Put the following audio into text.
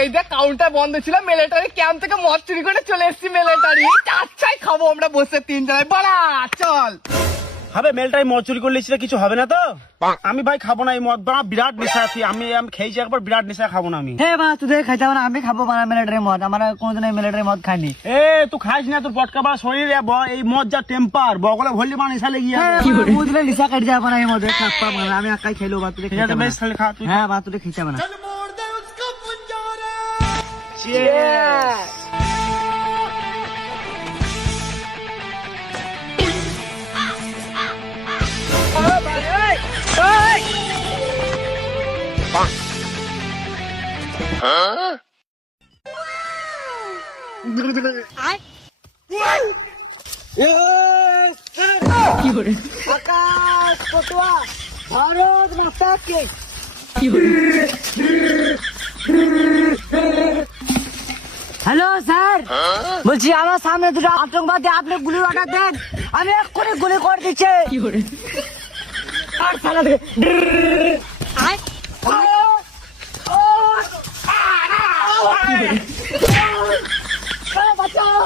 এই যে কাউন্টার বন্ধ ছিল, মিলিটারি ক্যাম্প থেকে মদ চুরি করে চলে এসেছি মিলিটারি। চাচ্ছাই খাবো আমরা বসে তিনজনে, বাড়া চল। হবে মেলটাই মদ চুরি করলে সেটা কিছু হবে না তো? আমি ভাই খাবো না এই মদ, বাড়া বিরাট নেশা আছি আমি খেয়েছি একবার, বিরাট নেশা খাবো না আমি। হ্যাঁ বা তুই খাইতে হবে না, আমি খাবো বানা মিলিটারি মদ, আমার কোনোদিন মিলিটারি মদ খাইনি। এ তুই খাইস না, তোর পটকা বাড়া শরীরে এই মদ যা টেম্পার বগলে ভরলি মানে নেশা লেগে যাবে। বুঝলে লিসা কাটি যাবো না এই মদে খাপ্পা বানা, আমি একাই খেলো বা তুই ঠিক আছে বেশ তাহলে খা তুই। হ্যাঁ বা তুই খেতে হবে না। Cheers! আকাশ পটুয়া ভারত মাতা কে। হ্যালো স্যার, বলছি আমার সামনে দুটো আতঙ্কবাদী, আপনি গুলি অর্ডার দেন, আমি এক্ষুনি গুলি করে দিচ্ছি। আর শালা রে। বাঁচাও।